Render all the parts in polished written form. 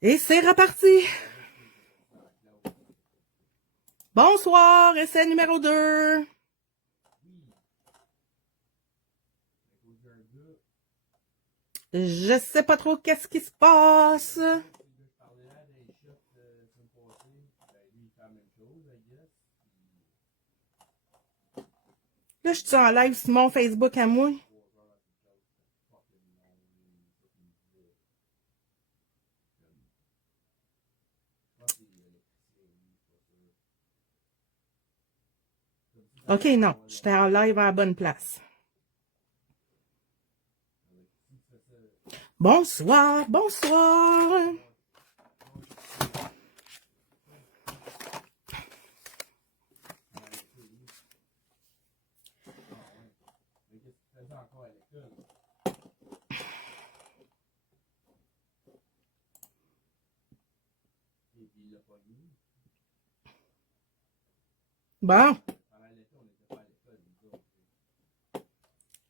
Et c'est reparti. Bonsoir, essai numéro 2. Je sais pas trop qu'est-ce qui se passe. Là, je suis en live sur mon Facebook à moi. OK, non, j'étais en live à la bonne place. Bonsoir, bonsoir. Bon.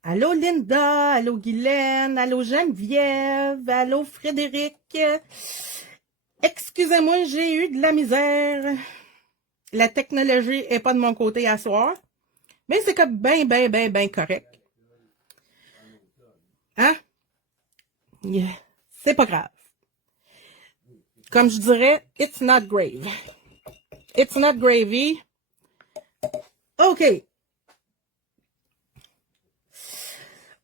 Allô Linda, allô Guylaine, allô Geneviève, allô Frédéric. Excusez-moi, j'ai eu de la misère. La technologie est pas de mon côté à soir. Mais c'est comme ben correct. Hein? Yeah. C'est pas grave. Comme je dirais, it's not grave. It's not gravy. OK.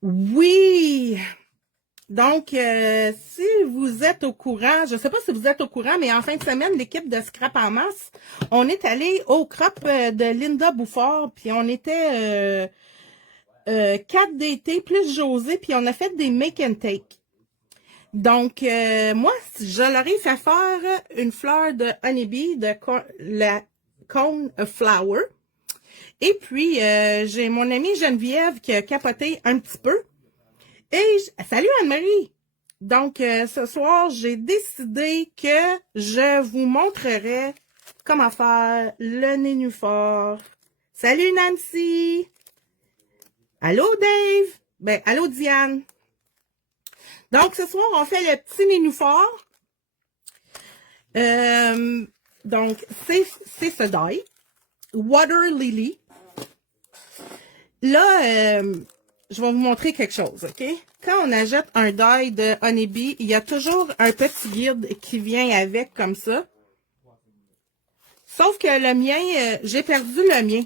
Oui. Donc, si vous êtes au courant, je ne sais pas si vous êtes au courant, mais en fin de semaine, l'équipe de Scrap en masse, on est allé au crop de Linda Bouffard, puis on était 4 d'été plus José, puis on a fait des make and take. Donc, moi, je leur ai fait faire une fleur de honeybee, de la cone flower. Et puis, j'ai mon amie Geneviève qui a capoté un petit peu. Et salut Anne-Marie! Donc, ce soir, j'ai décidé que je vous montrerai comment faire le nénuphar. Salut Nancy! Allô Dave! Ben, allô Diane! Donc, ce soir, on fait le petit nénuphar. Donc, c'est ce die. Water Lily. Là, je vais vous montrer quelque chose, OK? Quand on achète un die de Honeybee, il y a toujours un petit guide qui vient avec comme ça. Sauf que le mien, j'ai perdu le mien.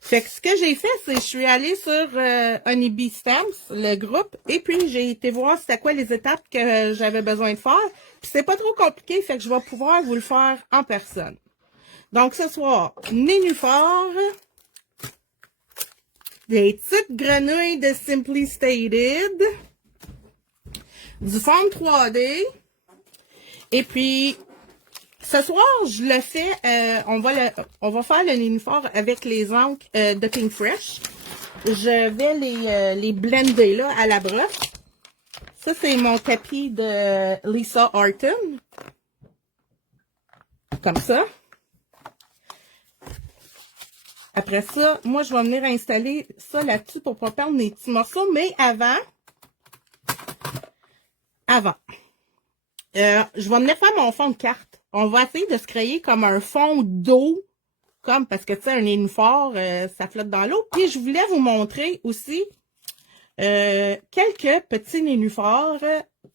Fait que ce que j'ai fait, c'est que je suis allée sur Honeybee Stamps, le groupe, et puis j'ai été voir c'était quoi les étapes que j'avais besoin de faire. Puis c'est pas trop compliqué, fait que je vais pouvoir vous le faire en personne. Donc ce soir, nénuphar, des petites grenouilles de Simply Stated, du fond 3D, et puis ce soir, je le fais, on va faire le nénuphar avec les encres de Pink Fresh. Je vais les blender là à la brosse. Ça, c'est mon tapis de Lisa Arton. Comme ça. Après ça, moi, je vais venir installer ça là-dessus pour pas perdre mes petits morceaux. Mais avant, je vais venir faire mon fond de carte. On va essayer de se créer comme un fond d'eau. Comme parce que, tu sais, un nénuphar, ça flotte dans l'eau. Puis, je voulais vous montrer aussi quelques petits nénuphars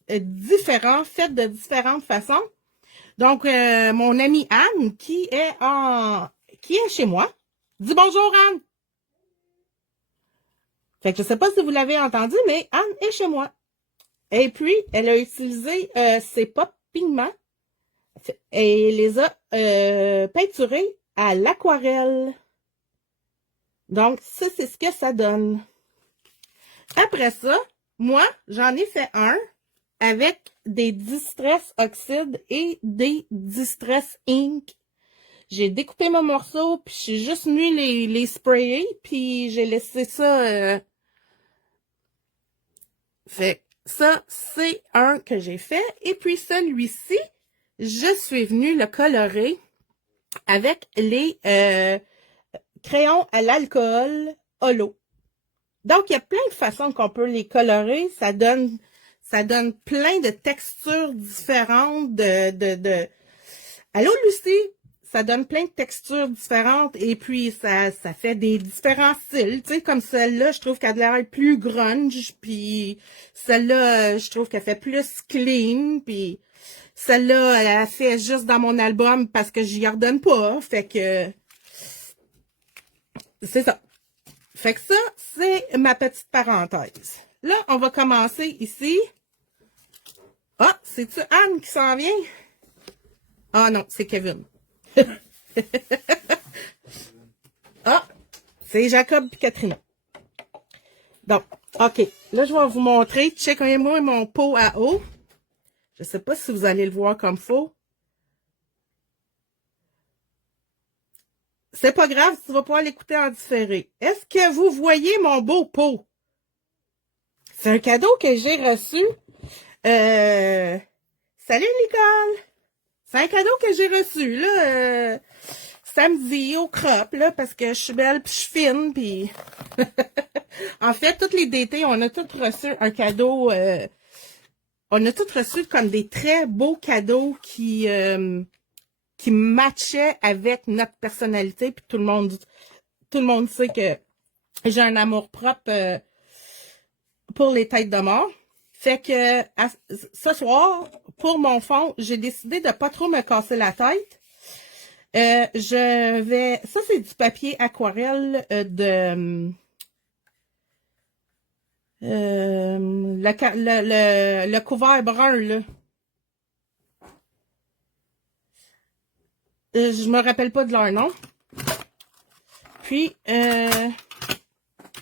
différents, faits de différentes façons. Donc, mon amie Anne, qui est chez moi. Dis bonjour, Anne! Fait que je sais pas si vous l'avez entendu, mais Anne est chez moi. Et puis, elle a utilisé ses pop pigments et les a peinturés à l'aquarelle. Donc, ça, c'est ce que ça donne. Après ça, moi, j'en ai fait un avec des Distress Oxide et des Distress Ink. J'ai découpé mon morceau, puis j'ai juste mis les sprayer, puis j'ai laissé ça. Fait ça, c'est un que j'ai fait. Et puis celui-ci, je suis venue le colorer avec les crayons à l'alcool holo. Donc, il y a plein de façons qu'on peut les colorer. Ça donne, Ça donne plein de textures différentes Allô, Lucie? Ça donne plein de textures différentes et puis ça fait des différents styles. Tu sais, comme celle-là, je trouve qu'elle a l'air plus grunge, puis celle-là, je trouve qu'elle fait plus clean, puis celle-là, elle fait juste dans mon album parce que j'y ordonne pas. Fait que c'est ça. Fait que ça, c'est ma petite parenthèse. Là, on va commencer ici. Ah, c'est-tu Anne qui s'en vient? Ah non, c'est Kevin. Ah, c'est Jacob et Katrina. Donc, OK. Là, je vais vous montrer. Checkez-moi mon pot à eau. Je ne sais pas si vous allez le voir comme faut. C'est pas grave, tu vas pouvoir l'écouter en différé. Est-ce que vous voyez mon beau pot? C'est un cadeau que j'ai reçu. Salut, Nicole! C'est un cadeau que j'ai reçu, là, samedi au crop, là, parce que je suis belle puis je suis fine, puis... En fait, toutes les DT, on a tous reçu un cadeau, on a tous reçu comme des très beaux cadeaux qui matchaient avec notre personnalité, puis tout le monde sait que j'ai un amour-propre pour les têtes de mort. Fait que ce soir, pour mon fond, j'ai décidé de pas trop me casser la tête. Ça c'est du papier aquarelle le couvert brun, là. Je me rappelle pas de leur nom. Puis,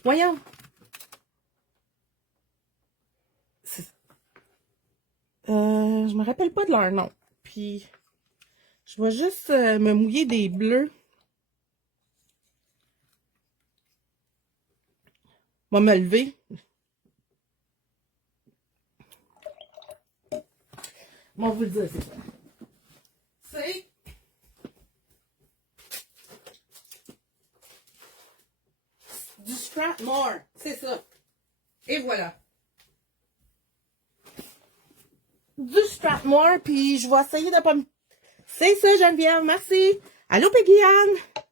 voyons. Je me rappelle pas de leur nom. Puis, je vais juste me mouiller des bleus. Je vais me lever. Bon, vous le dire, c'est ça. C'est du Strathmore. C'est ça. Et voilà. Du Strathmore, puis je vais essayer de pas me... C'est ça, Geneviève, merci. Allô, Peggy-Anne?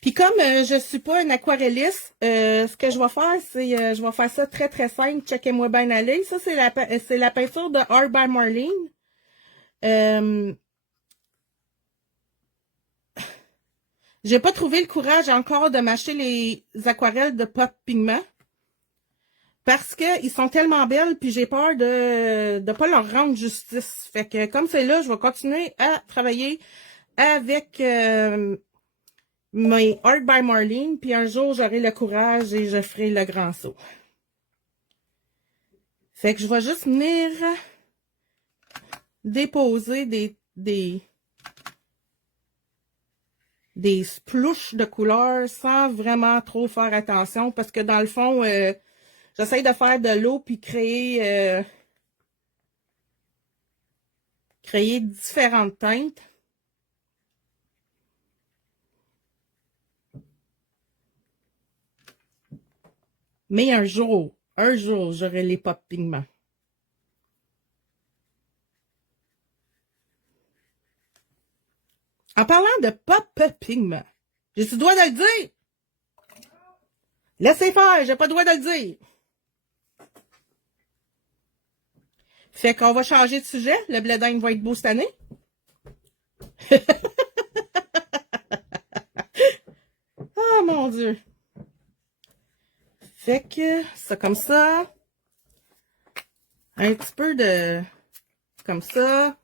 Puis comme je suis pas une aquarelliste, ce que je vais faire, c'est je vais faire ça très très simple. Checkez-moi bien aller. Ça, c'est la peinture de Art by Marlene. J'ai pas trouvé le courage encore de m'acheter les aquarelles de Pop Pigment. Parce que ils sont tellement belles, puis j'ai peur de pas leur rendre justice. Fait que comme c'est là, je vais continuer à travailler avec mes Art by Marlene, puis un jour j'aurai le courage et je ferai le grand saut. Fait que je vais juste venir déposer des splouches de couleurs sans vraiment trop faire attention, parce que dans le fond, j'essaie de faire de l'eau puis créer différentes teintes. Mais un jour, j'aurai les Pop Pigments. En parlant de Pop Pigments, j'ai-tu le droit de le dire? Laissez faire, j'ai pas le droit de le dire. Fait qu'on va changer de sujet. Le blé d'Inde va être beau cette année. Oh mon Dieu. Fait que ça comme ça. Un petit peu de... Comme ça.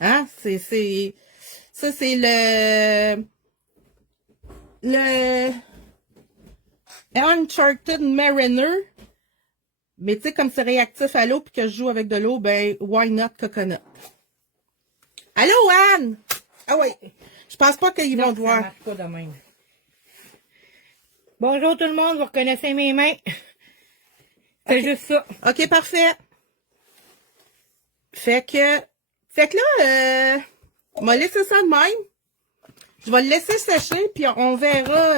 Hein? Ça, c'est le Uncharted Mariner. Mais tu sais, comme c'est réactif à l'eau puis que je joue avec de l'eau, ben, why not coconut? Allô, Anne? Ah oui. Je pense pas qu'ils vont te voir. Ça marche pas de même. Bonjour tout le monde, vous reconnaissez mes mains? C'est juste ça. OK, parfait. Fait que là, on va laisser ça de même. Je vais le laisser sécher, puis on verra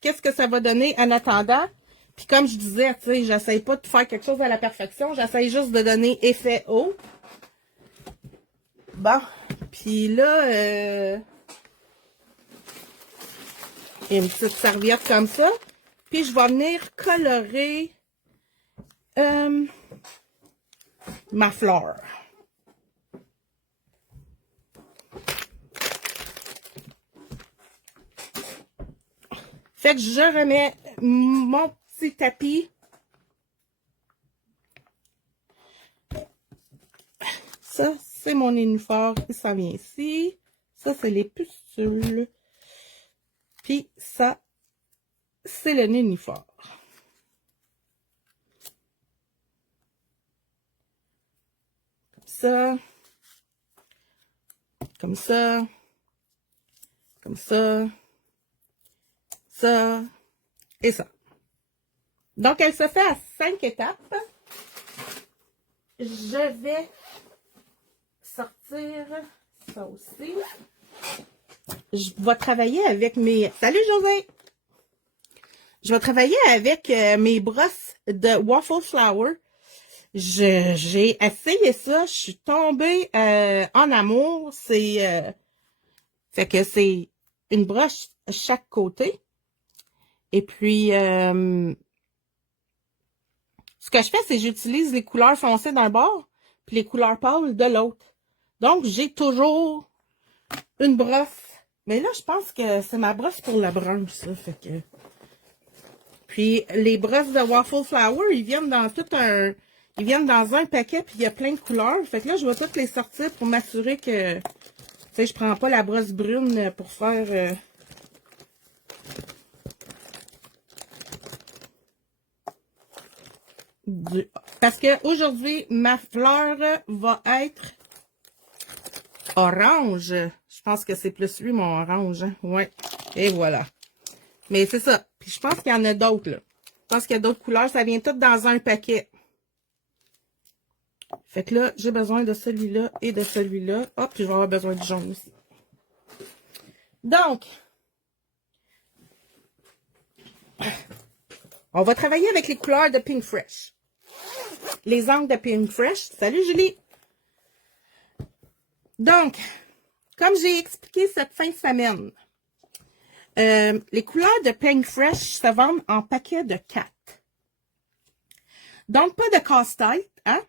qu'est-ce que ça va donner en attendant. Puis comme je disais, tu sais, j'essaye pas de faire quelque chose à la perfection, j'essaye juste de donner effet haut. Bon, puis là, une petite serviette comme ça. Puis je vais venir colorer ma fleur. Fait que je remets mon petit tapis. Ça, c'est mon nénuphar qui s'en vient ici. Ça, c'est les pustules. Puis ça, c'est le nénuphar. Comme ça. Comme ça. Comme ça. Ça. Et ça. Donc, elle se fait à 5 étapes. Je vais sortir ça aussi. Je vais travailler avec mes... Salut, José! Je vais travailler avec mes brosses de Waffle Flower. J'ai essayé ça. Je suis tombée en amour. Fait que c'est une broche à chaque côté. Et puis, ce que je fais, c'est que j'utilise les couleurs foncées d'un bord puis les couleurs pâles de l'autre. Donc, j'ai toujours une brosse. Mais là, je pense que c'est ma brosse pour la branche, ça. Fait que... Puis, les brosses de Waffle Flower, ils viennent dans Ils viennent dans un paquet, puis il y a plein de couleurs. Fait que là, je vais toutes les sortir pour m'assurer que... Tu sais, je prends pas la brosse brune pour faire... Parce que aujourd'hui, ma fleur va être orange. Je pense que c'est plus lui, mon orange. Hein? Ouais. Et voilà. Mais c'est ça. Puis je pense qu'il y en a d'autres, là. Je pense qu'il y a d'autres couleurs. Ça vient tout dans un paquet. Fait que là, j'ai besoin de celui-là et de celui-là. Hop, puis je vais avoir besoin du jaune aussi. Donc, on va travailler avec les couleurs de Pink Fresh. Les angles de Pink Fresh. Salut, Julie! Donc, comme j'ai expliqué cette fin de semaine, les couleurs de Pink Fresh se vendent en paquet de 4. Donc, pas de casse-tête, hein?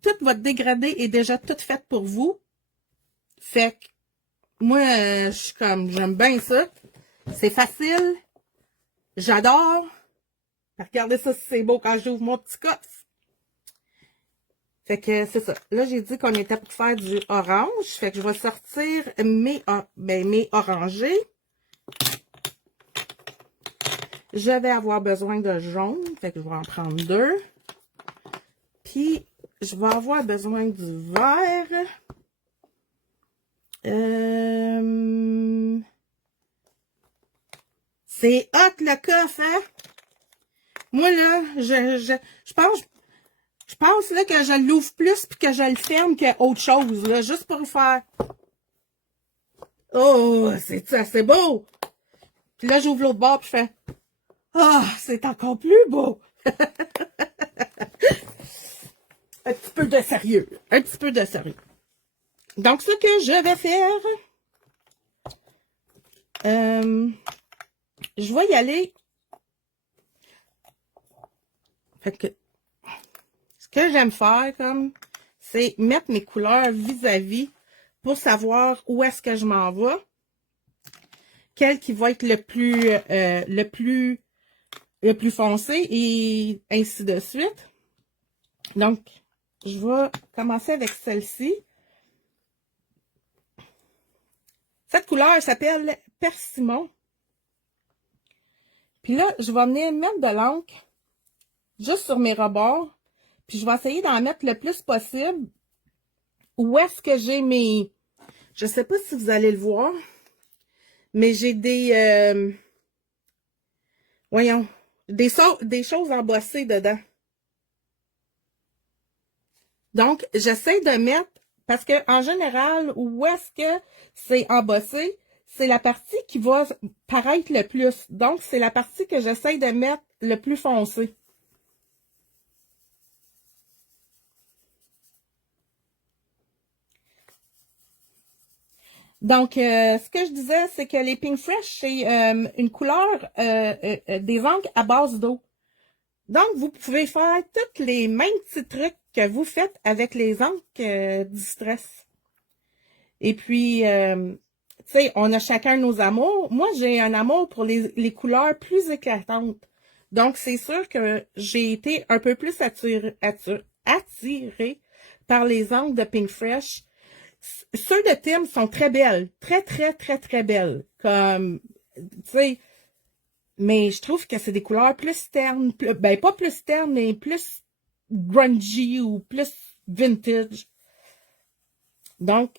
Tout votre dégradé est déjà tout fait pour vous. Fait que, moi, je suis comme, j'aime bien ça. C'est facile. J'adore. Regardez ça si c'est beau quand j'ouvre mon petit coffre. Fait que c'est ça. Là, j'ai dit qu'on était pour faire du orange. Fait que je vais sortir mes orangés. Je vais avoir besoin de jaune. Fait que je vais en prendre 2. Puis, je vais avoir besoin du vert. C'est hot le coffre, hein? Moi, là, je pense là, que je l'ouvre plus puis que je le ferme qu'autre chose, là, juste pour faire. Oh, c'est assez beau! Puis là, j'ouvre l'autre bord puis je fais. Ah, oh, c'est encore plus beau! Un petit peu de sérieux. Un petit peu de sérieux. Donc, ce que je vais faire, je vais y aller. Fait que, ce que j'aime faire, comme, c'est mettre mes couleurs vis-à-vis pour savoir où est-ce que je m'en vais. Quel qui va être le plus foncé et ainsi de suite. Donc, je vais commencer avec celle-ci. Cette couleur s'appelle Persimon. Puis là, je vais venir mettre de l'encre juste sur mes rebords. Puis je vais essayer d'en mettre le plus possible. Où est-ce que j'ai mes... Je sais pas si vous allez le voir. Mais j'ai des... voyons. Des choses embossées dedans. Donc, j'essaie de mettre... Parce que en général, où est-ce que c'est embossé? c'est la partie qui va paraître le plus. Donc, c'est la partie que j'essaie de mettre le plus foncé. Donc, ce que je disais, c'est que les Pink Fresh, c'est une couleur des encres à base d'eau. Donc, vous pouvez faire tous les mêmes petits trucs que vous faites avec les encres Distress. Et puis, tu sais, on a chacun nos amours. Moi, j'ai un amour pour les couleurs plus éclatantes. Donc, c'est sûr que j'ai été un peu plus attirée par les encres de Pink Fresh. Ceux de Tim sont très belles. Très, très, très, très belles. Comme, tu sais, mais je trouve que c'est des couleurs plus ternes. Ben, pas plus ternes, mais plus grungy ou plus vintage. Donc,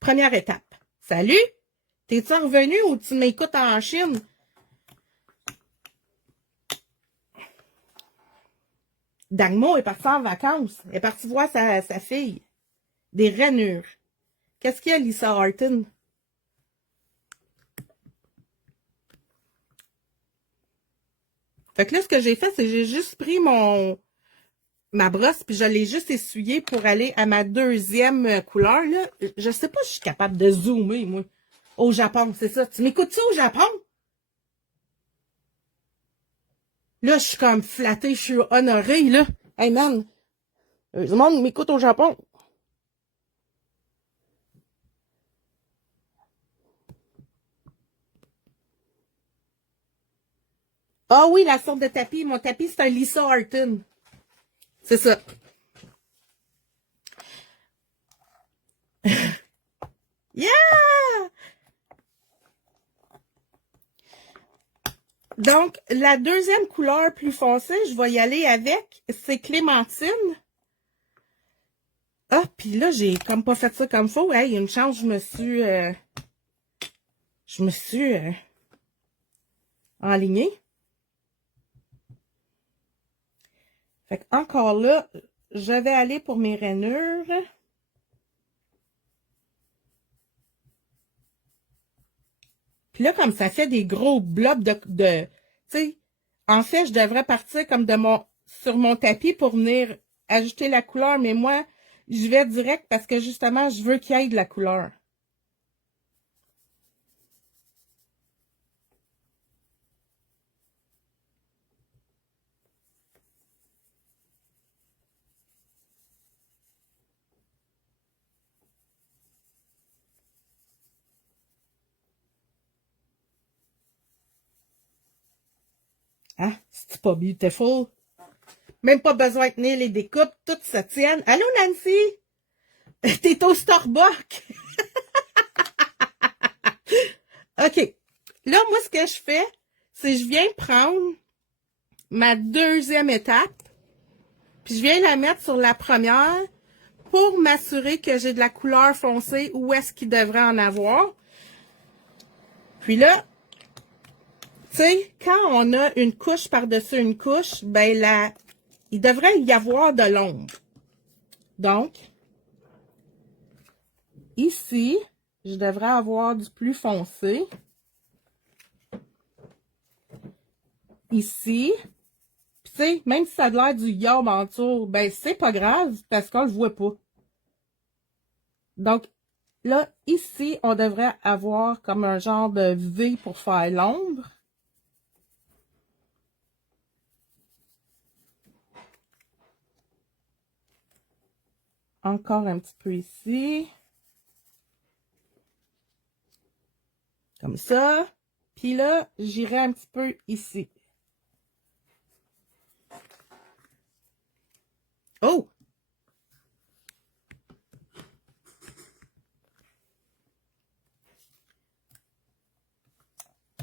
première étape. Salut! T'es-tu revenu ou tu m'écoutes en Chine? Dagmo est partie en vacances. Elle est partie voir sa fille. Des rainures. Qu'est-ce qu'il y a, Lisa Harton? Fait que là, ce que j'ai fait, c'est que j'ai juste pris ma brosse puis je l'ai juste essuyée pour aller à ma deuxième couleur. Là. Je sais pas si je suis capable de zoomer, moi. Au Japon, c'est ça. Tu m'écoutes-tu au Japon? Là, je suis comme flattée, je suis honorée, là. Hey, man, le monde m'écoute au Japon. Ah oui, la sorte de tapis. Mon tapis, c'est un Lisa Harton. C'est ça. Yeah! Donc, la deuxième couleur plus foncée, je vais y aller avec, c'est Clémentine. Ah, puis là, j'ai comme pas fait ça comme faut. Hey, une chance, je me suis enlignée. Fait que encore là, je vais aller pour mes rainures. Puis là, comme ça fait des gros blobs tu sais, en fait, je devrais partir comme sur mon tapis pour venir ajouter la couleur, mais moi, je vais direct parce que justement, je veux qu'il y ait de la couleur. Hein? C'est pas beautiful? Même pas besoin de tenir les découpes, toutes se tiennent. Allô, Nancy? T'es au Starbucks? OK. Là, moi, ce que je fais, c'est que je viens prendre ma deuxième étape, puis je viens la mettre sur la première pour m'assurer que j'ai de la couleur foncée où est-ce qu'il devrait en avoir. Puis là, tu sais, quand on a une couche par-dessus une couche, ben là, il devrait y avoir de l'ombre. Donc, ici, je devrais avoir du plus foncé. Ici. Puis, tu sais, même si ça a l'air du yob en dessous, ben, c'est pas grave parce qu'on le voit pas. Donc, là, ici, on devrait avoir comme un genre de V pour faire l'ombre. Encore un petit peu ici. Comme ça. Puis là, j'irai un petit peu ici. Oh!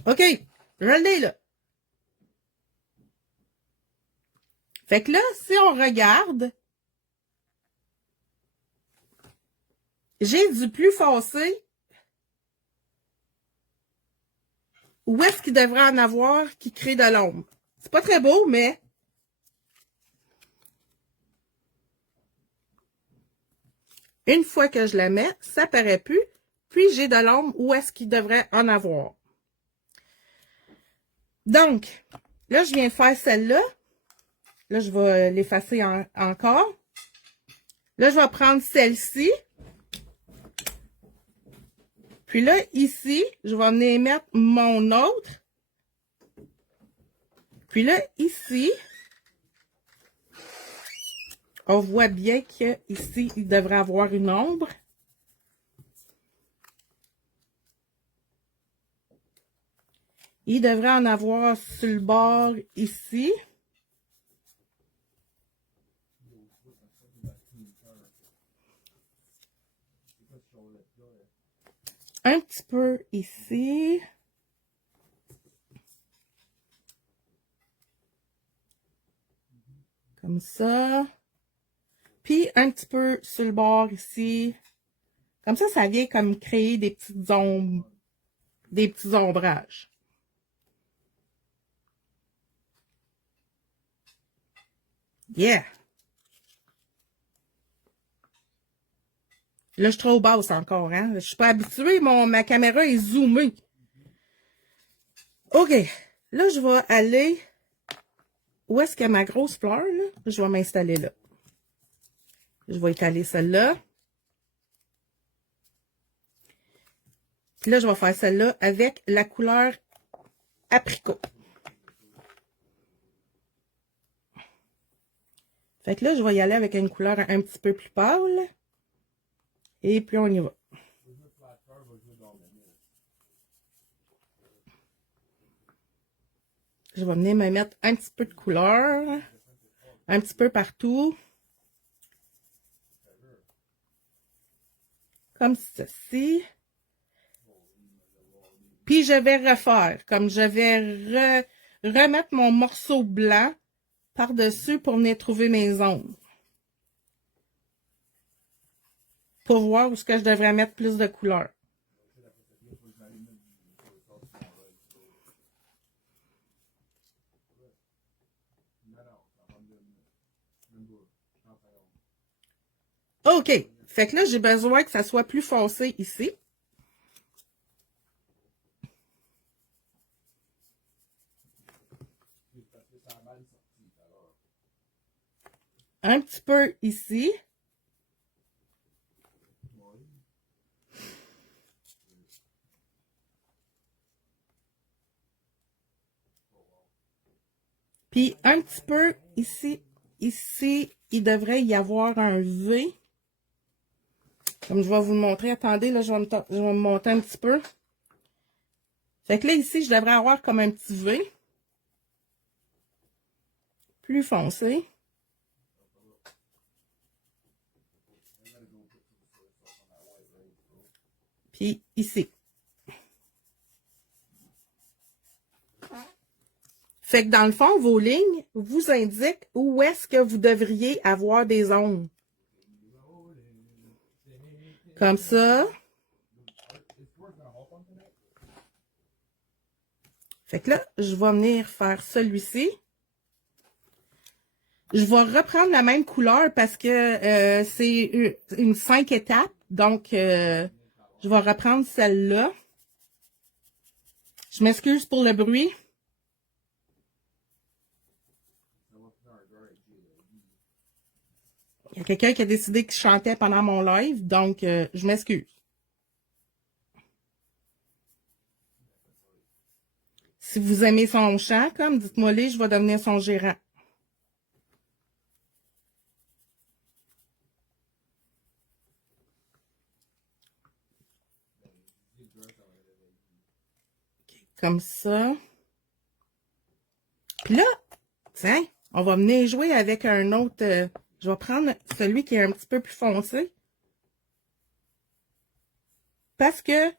OK, je l'ai là. Fait que là, si on regarde, j'ai du plus foncé. Où est-ce qu'il devrait en avoir qui crée de l'ombre? C'est pas très beau, mais une fois que je la mets, ça paraît plus. puis j'ai de l'ombre où est-ce qu'il devrait en avoir. Donc, là, je viens faire celle-là. Là, je vais l'effacer encore. Là, je vais prendre celle-ci. Puis là, ici, je vais venir mettre mon autre. Puis là, ici, on voit bien qu'ici, il devrait avoir une ombre. Il devrait en avoir sur le bord ici. Un petit peu ici. Comme ça. Puis un petit peu sur le bord ici. Comme ça vient comme créer des petites ombres, des petits ombrages. Yeah! Là, je suis trop basse encore, hein? Je suis pas habituée, ma caméra est zoomée. OK. Là, je vais aller... Où est-ce qu'il y a ma grosse fleur, là? Je vais m'installer là. Je vais étaler celle-là. Puis là, je vais faire celle-là avec la couleur apricot. Fait que là, je vais y aller avec une couleur un petit peu plus pâle. Et puis, on y va. Je vais venir me mettre un petit peu de couleur. Un petit peu partout. Comme ceci. Puis, je vais refaire. Comme je vais remettre mon morceau blanc par-dessus pour venir trouver mes ombres. Pour voir où est-ce que je devrais mettre plus de couleur. OK. Fait que là, j'ai besoin que ça soit plus foncé ici. Un petit peu ici. Puis un petit peu ici. Ici, il devrait y avoir un V. Comme je vais vous le montrer. Attendez, là, je vais me monter un petit peu. Fait que là, ici, je devrais avoir comme un petit V. Plus foncé. Puis ici. Fait que dans le fond, vos lignes vous indiquent où est-ce que vous devriez avoir des ombres. Comme ça. Fait que là, je vais venir faire celui-ci. Je vais reprendre la même couleur parce que c'est une 5 étapes. Donc, je vais reprendre celle-là. Je m'excuse pour le bruit. Il y a quelqu'un qui a décidé qu'il chantait pendant mon live, donc je m'excuse. Si vous aimez son chant, comme dites-moi les, je vais devenir son gérant. Okay, comme ça. Puis là, tiens, on va venir jouer avec un autre. Je vais prendre celui qui est un petit peu plus foncé. Parce que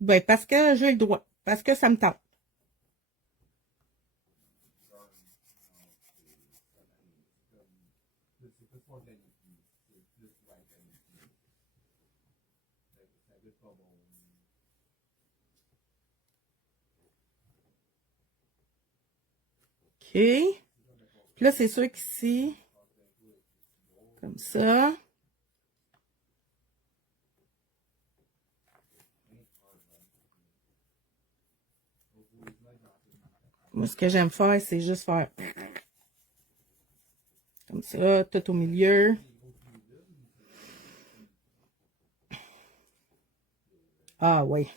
j'ai le droit. Parce que ça me tente. OK. Puis là, c'est sûr qu'ici, comme ça. Moi, ce que j'aime faire, c'est juste faire comme ça, tout au milieu. Ah oui.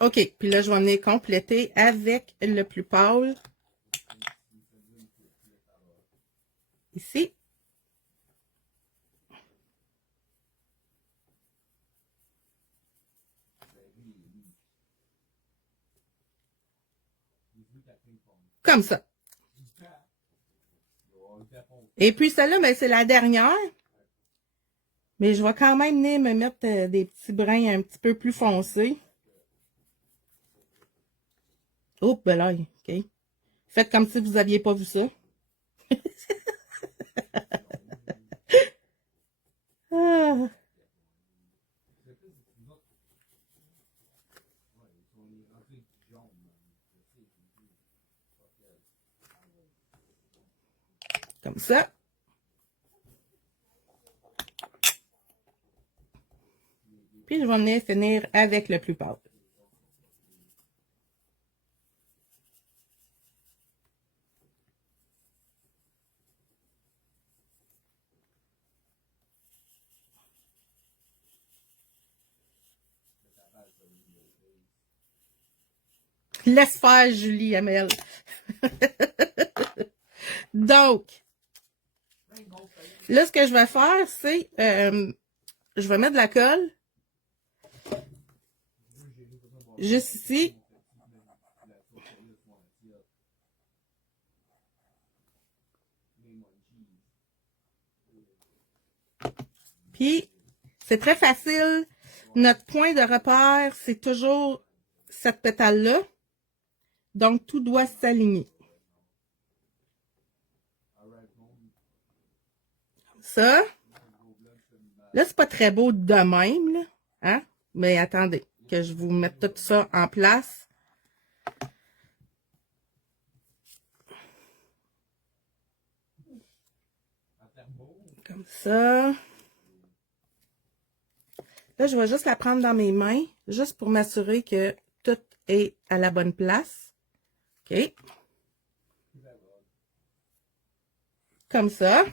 OK, puis là, je vais venir compléter avec le plus pâle. Ici. Comme ça. Et puis celle-là, ben, c'est la dernière. Mais je vais quand même venir me mettre des petits brins un petit peu plus foncés. Oh, ben là, OK. Faites comme si vous n'aviez pas vu ça. Ah. Comme ça. Puis je vais venir finir avec le plus pâle. Laisse faire, Julie Amel. Donc, là, ce que je vais faire, c'est, je vais mettre de la colle. Juste ici. Puis, c'est très facile. Notre point de repère, c'est toujours cette pétale-là. Donc, tout doit s'aligner. Ça. Là, c'est pas très beau de même, là. Hein? Mais attendez, que je vous mette tout ça en place. Comme ça. Là, je vais juste la prendre dans mes mains, juste pour m'assurer que tout est à la bonne place. OK. Comme ça.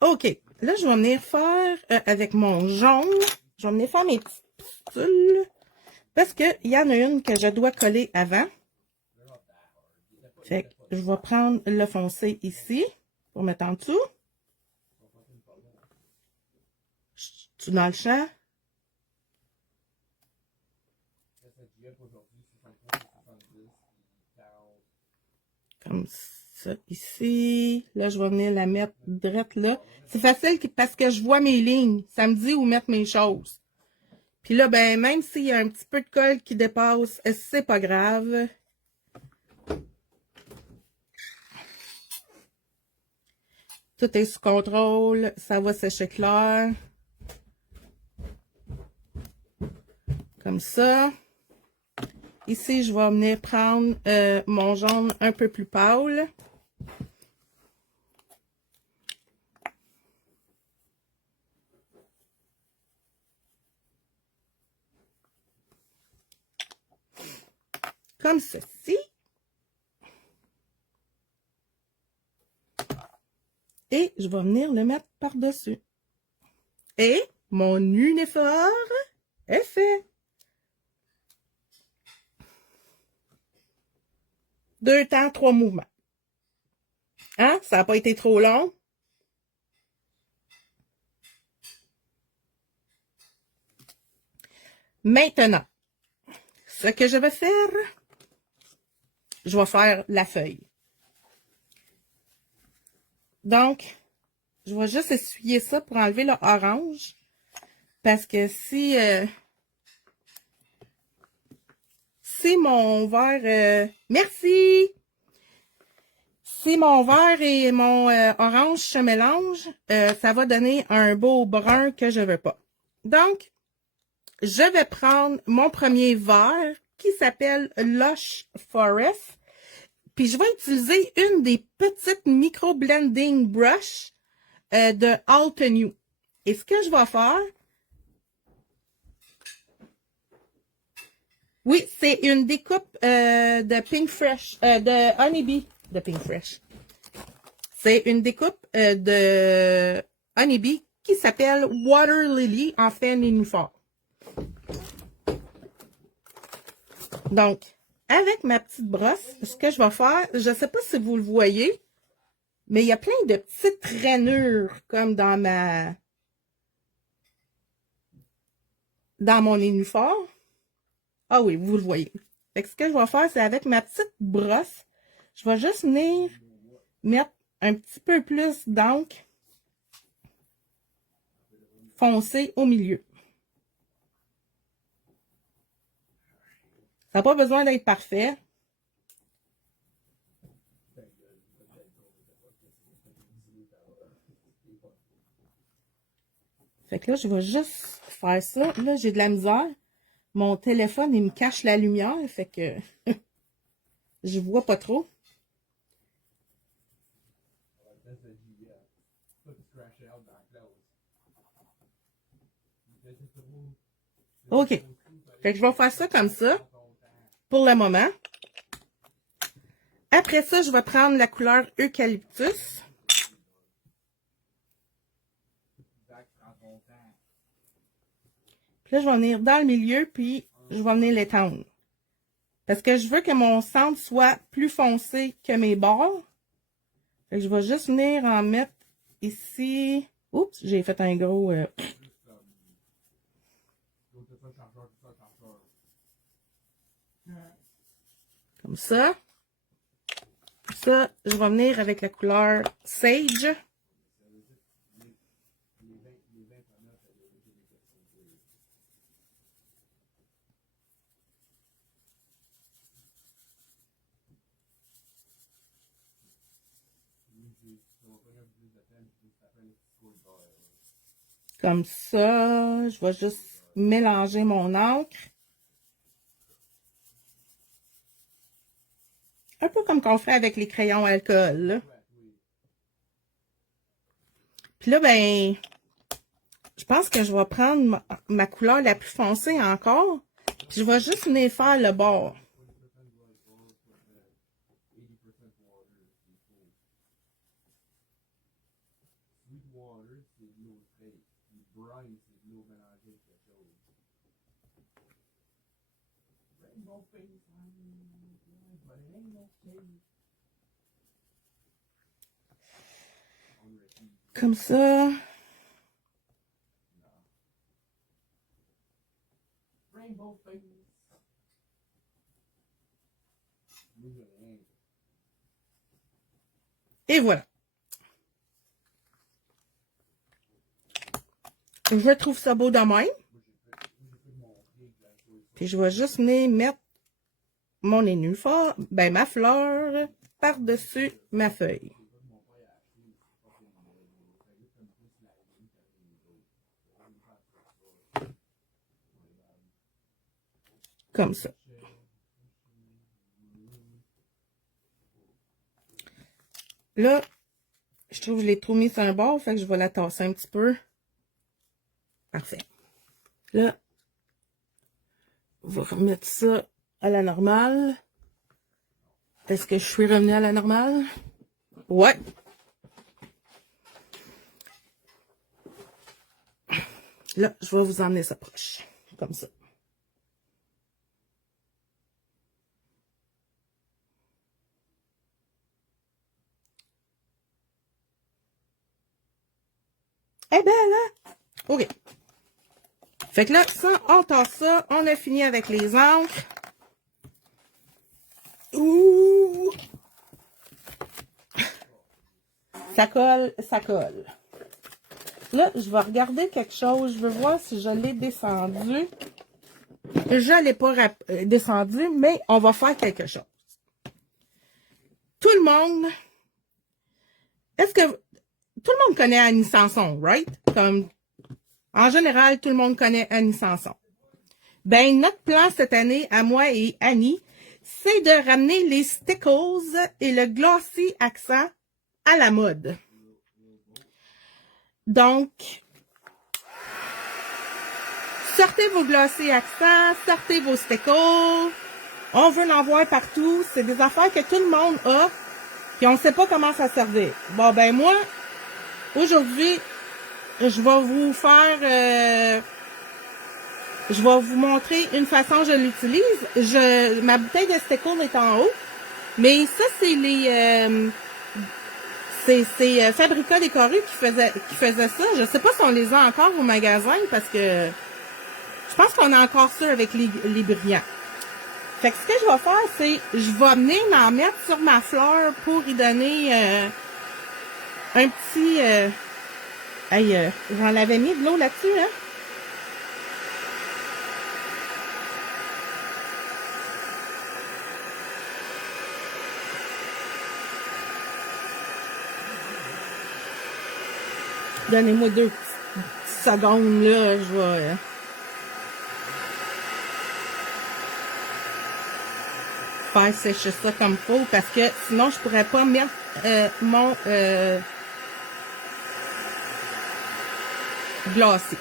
OK. Là, je vais venir faire avec mon jaune. Je vais venir faire mes petites pistules. Parce qu'il y en a une que je dois coller avant. Fait que je vais prendre le foncé ici pour mettre en dessous. Tu dans le champ? Comme ça, ici. Là, je vais venir la mettre direct là. C'est facile parce que je vois mes lignes. Ça me dit où mettre mes choses. Puis là, ben, même s'il y a un petit peu de colle qui dépasse, c'est pas grave. Tout est sous contrôle. Ça va sécher clair. Comme ça. Ici, je vais venir prendre mon jaune un peu plus pâle. Comme ceci. Et je vais venir le mettre par-dessus. Et mon uniforme est fait. 2 temps, 3 mouvements. Hein? Ça n'a pas été trop long. Maintenant, ce que je vais faire, je vais faire la feuille. Donc, je vais juste essuyer ça pour enlever le orange. Parce que si mon verre... merci! Si mon vert et mon orange se mélangent, ça va donner un beau brun que je veux pas. Donc, je vais prendre mon premier verre qui s'appelle Lush Forest. Puis Puis je vais utiliser une des petites micro-blending brush de Altenew. Et ce que je vais faire, oui, c'est une découpe de Pink Fresh, de Honeybee, de Pink Fresh. C'est une découpe de Honeybee qui s'appelle Water Lily en fait nénuphar. Donc, avec ma petite brosse, ce que je vais faire, je ne sais pas si vous le voyez, mais il y a plein de petites rainures comme dans mon nénuphar. Ah oui, vous le voyez. Fait que ce que je vais faire, c'est avec ma petite brosse, je vais juste venir mettre un petit peu plus d'encre foncée au milieu. Ça n'a pas besoin d'être parfait. Fait que là, je vais juste faire ça. Là, j'ai de la misère. Mon téléphone, il me cache la lumière. Fait que je vois pas trop. OK. Fait que je vais faire ça comme ça. Pour le moment. Après ça, je vais prendre la couleur Eucalyptus. Puis là, je vais venir dans le milieu, puis je vais venir l'étendre. Parce que je veux que mon centre soit plus foncé que mes bords. Fait que je vais juste venir en mettre ici. Oups, j'ai fait un gros... Comme ça. Ça, je vais venir avec la couleur Sage. Comme ça, je vais juste mélanger mon encre. Un peu comme qu'on ferait avec les crayons alcool, là. Puis là, ben, je pense que je vais prendre ma couleur la plus foncée encore. Puis je vais juste venir faire le bord. Comme ça. Et voilà. Je trouve ça beau de même. Puis je vais juste venir mettre mon nénuphar, ben ma fleur, par-dessus ma feuille. Comme ça. Là, je trouve que je l'ai trop mis sur un bord, fait que je vais la tasser un petit peu. Parfait. Là, on va remettre ça à la normale. Est-ce que je suis revenue à la normale? Ouais. Là, je vais vous emmener ça proche. Comme ça. Eh ben là, OK. Fait que là, ça, on tasse ça. On a fini avec les encres. Ouh! Ça colle, ça colle. Là, je vais regarder quelque chose. Je veux voir si je l'ai descendu. Je ne l'ai pas descendu, mais on va faire quelque chose. Tout le monde... Est-ce que... Tout le monde connaît Annie Sanson, right? Comme... En général, tout le monde connaît Annie Sanson. Ben, notre plan cette année, à moi et Annie, c'est de ramener les stickles et le glossy accent à la mode. Donc, sortez vos glossy accents, sortez vos stickles. On veut en voir partout. C'est des affaires que tout le monde a, puis on ne sait pas comment ça servir. Bon, ben moi, aujourd'hui, je vais vous faire... je vais vous montrer une façon je l'utilise. Ma bouteille de stickles est en haut. Mais ça, c'est les... c'est Fabrica Décoré qui faisait ça. Je sais pas si on les a encore au magasin parce que je pense qu'on a encore ça avec les brillants. Fait que ce que je vais faire, c'est je vais venir m'en mettre sur ma fleur pour y donner un petit... j'en avais mis de l'eau là-dessus, hein? Donnez-moi 2 petites secondes, là, je vais... faire sécher ça comme faut, parce que sinon, je pourrais pas mettre mon glacé.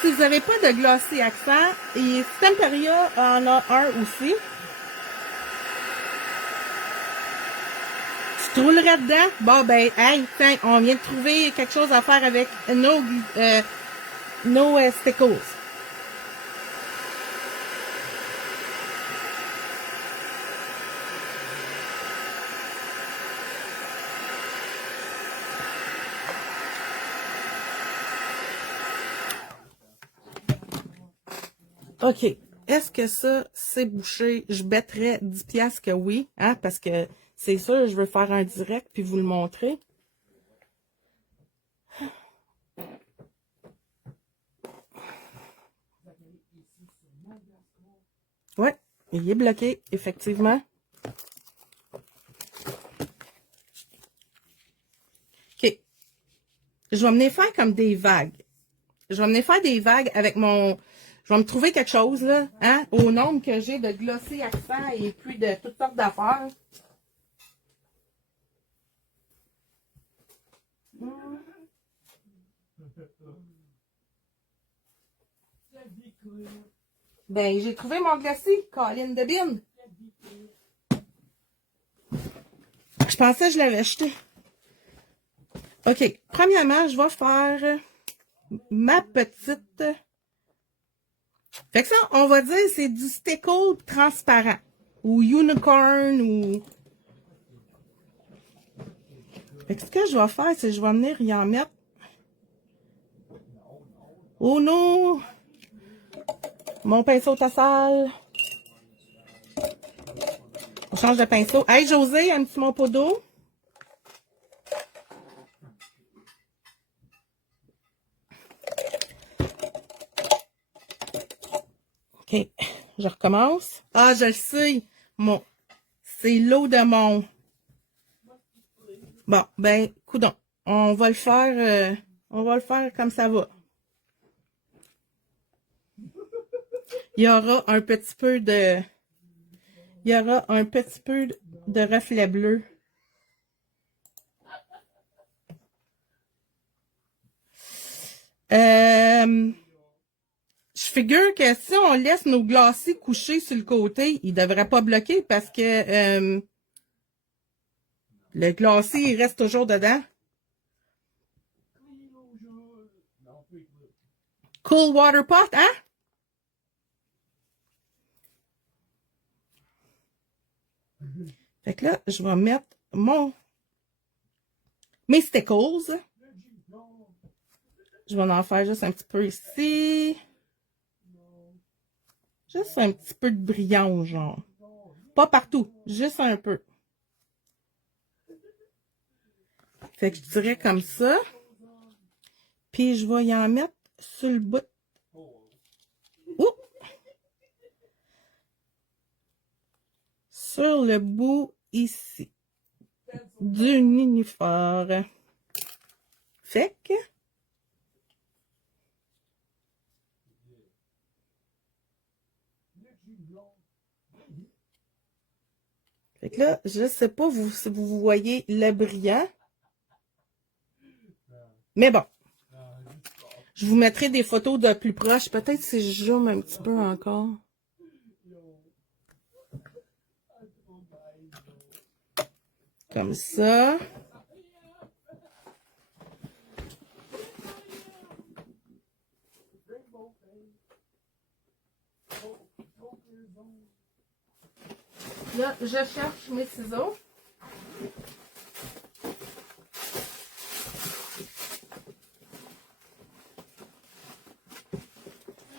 Si vous n'avez pas de glossy accent, et Stamperia en a un aussi. Tu troulerais dedans? Bon, ben, hey, tiens, on vient de trouver quelque chose à faire avec nos stickles. OK. Est-ce que ça, c'est bouché? Je mettrais 10 piastres que oui, hein, parce que c'est sûr, je veux faire un direct puis vous le montrer. Ouais, il est bloqué, effectivement. OK. Je vais venir faire comme des vagues. Je vais venir faire des vagues avec mon... Je vais me trouver quelque chose, là, hein, au nombre que j'ai de glossy accent et puis de toutes sortes d'affaires. Ben, j'ai trouvé mon glossy, Colin de Bin. Je pensais que je l'avais acheté. OK. Premièrement, je vais faire ma petite... Fait que ça, on va dire, c'est du stickle transparent. Ou unicorn, ou... Fait que ce que je vais faire, c'est que je vais venir y en mettre... Oh non! Mon pinceau tassal. On change de pinceau. Hey, José, un petit mot pot d'eau. OK, je recommence. Ah, je le sais. C'est l'eau de mon... Bon, ben, coudonc. On va le faire comme ça va. Il y aura un petit peu de... Il y aura un petit peu de reflet bleu. Je figure que si on laisse nos glacés coucher sur le côté, ils ne devraient pas bloquer parce que le glacé, il reste toujours dedans. Cool water pot, hein? Fait que là, je vais mettre mes stickles. Je vais en faire juste un petit peu ici. Juste un petit peu de brillant, genre. Pas partout, juste un peu. Fait que je dirais comme ça. Puis je vais y en mettre sur le bout. Ouh! Sur le bout ici du uniforme. Fait que là, je sais pas si vous voyez le brillant. Mais bon. Je vous mettrai des photos de plus proche. Peut-être si je zoome un petit peu encore. Comme ça. Là, je cherche mes ciseaux.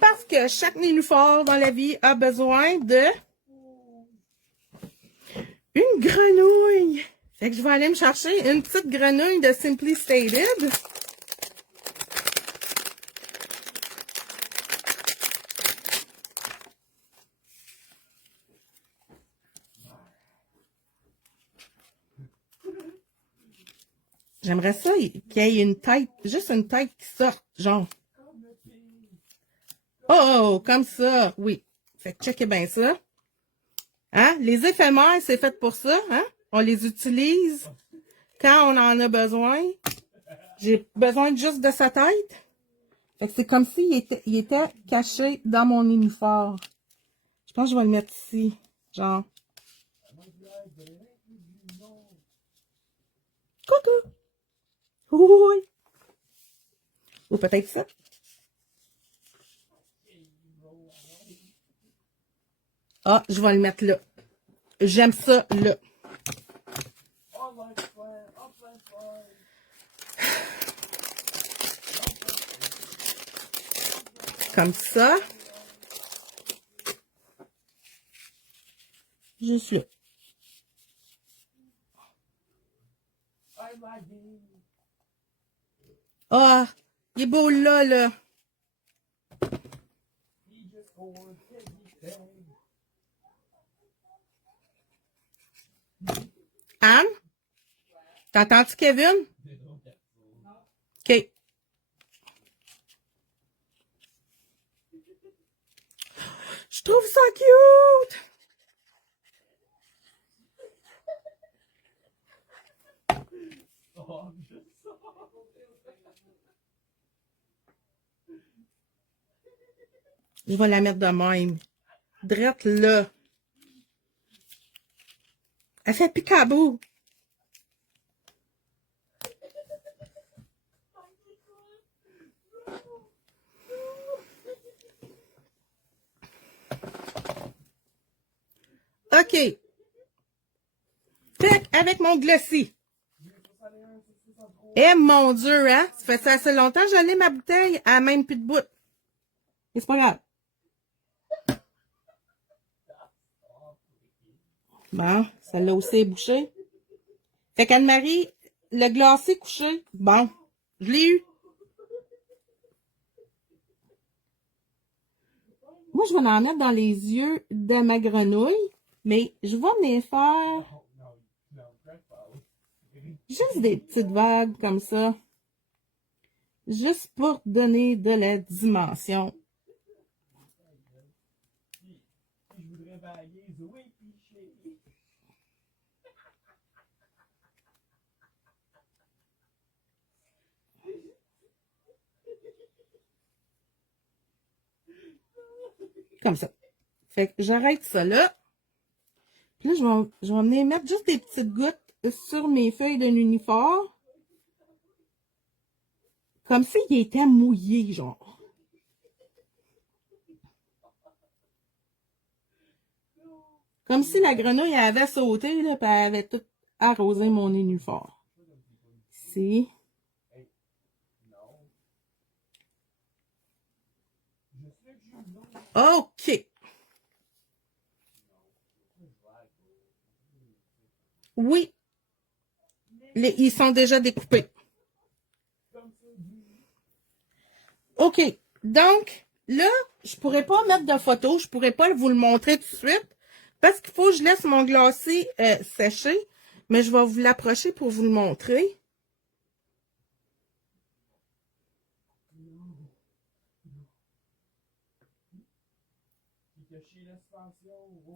Parce que chaque nénuphar dans la vie a besoin de une grenouille. Fait que je vais aller me chercher une petite grenouille de Simply Stated. J'aimerais ça qu'il y ait une tête, juste une tête qui sorte, genre. Oh, comme ça, oui. Fait que checkez bien ça. Hein? Les éphémères, c'est fait pour ça, hein? On les utilise quand on en a besoin. J'ai besoin juste de sa tête. Fait que c'est comme s'il était caché dans mon uniforme. Je pense que je vais le mettre ici. Genre. Coucou! Oui! Ou peut-être ça. Ah, je vais le mettre là. J'aime ça là. Comme ça. Juste là. Ah, il est beau là, là. Anne? T'entends-tu Kevin? OK. Je trouve ça cute! Je vais la mettre de même. Drette là. Elle fait picabou. OK. Fait avec mon glossy. Eh mon Dieu, hein? Ça fait ça assez longtemps que je l'ai ma bouteille. Elle a même plus de bout. Et c'est pas grave. Bon, celle-là aussi est bouchée. Fait qu'Anne-Marie, le glacé couché, bon, je l'ai eu. Moi, je vais en mettre dans les yeux de ma grenouille, mais je vais venir faire juste des petites vagues comme ça. Juste pour donner de la dimension. Comme ça. Fait que j'arrête ça là. Puis là, je vais venir mettre juste des petites gouttes sur mes feuilles de uniforme. Comme s'il était mouillé, genre. Comme si la grenouille avait sauté, là, puis elle avait tout arrosé mon uniforme. Ici. OK. Oui. Ils sont déjà découpés. OK. Donc, là, je pourrais pas mettre de photo. Je pourrais pas vous le montrer tout de suite. Parce qu'il faut que je laisse mon glacé sécher. Mais je vais vous l'approcher pour vous le montrer.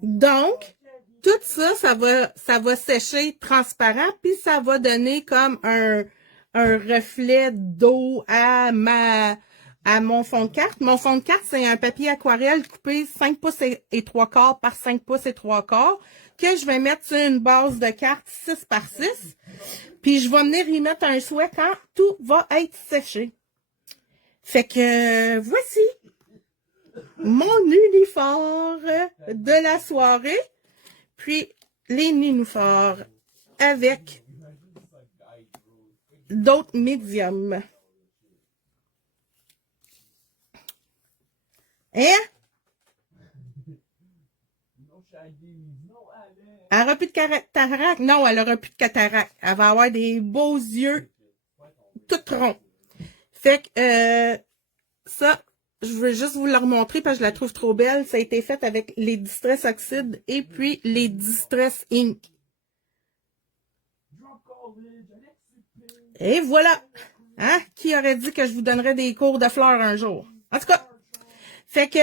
Donc, tout ça, ça va sécher transparent, puis ça va donner comme un reflet d'eau à mon fond de carte. Mon fond de carte, c'est un papier aquarelle coupé 5 pouces et 3 quarts par 5 pouces et 3 quarts que je vais mettre sur une base de carte 6 par 6. Puis je vais venir y mettre un souhait quand tout va être séché. Fait que voici mon uniforme de la soirée. Puis les nénuphars avec d'autres médiums. Hein? Elle n'aura plus de cataracte? Non, elle n'aura plus de cataracte. Elle va avoir des beaux yeux tout ronds. Fait que ça, je veux juste vous la remontrer parce que je la trouve trop belle. Ça a été fait avec les Distress Oxide et puis les Distress Ink. Et voilà! Hein? Qui aurait dit que je vous donnerais des cours de fleurs un jour? En tout cas, fait que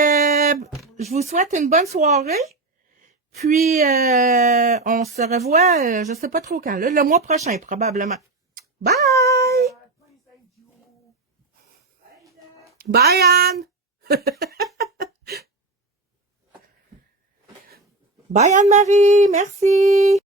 je vous souhaite une bonne soirée. Puis, on se revoit, je sais pas trop quand, là, le mois prochain, probablement. Bye! Bye, Anne! Bye, Anne-Marie! Merci!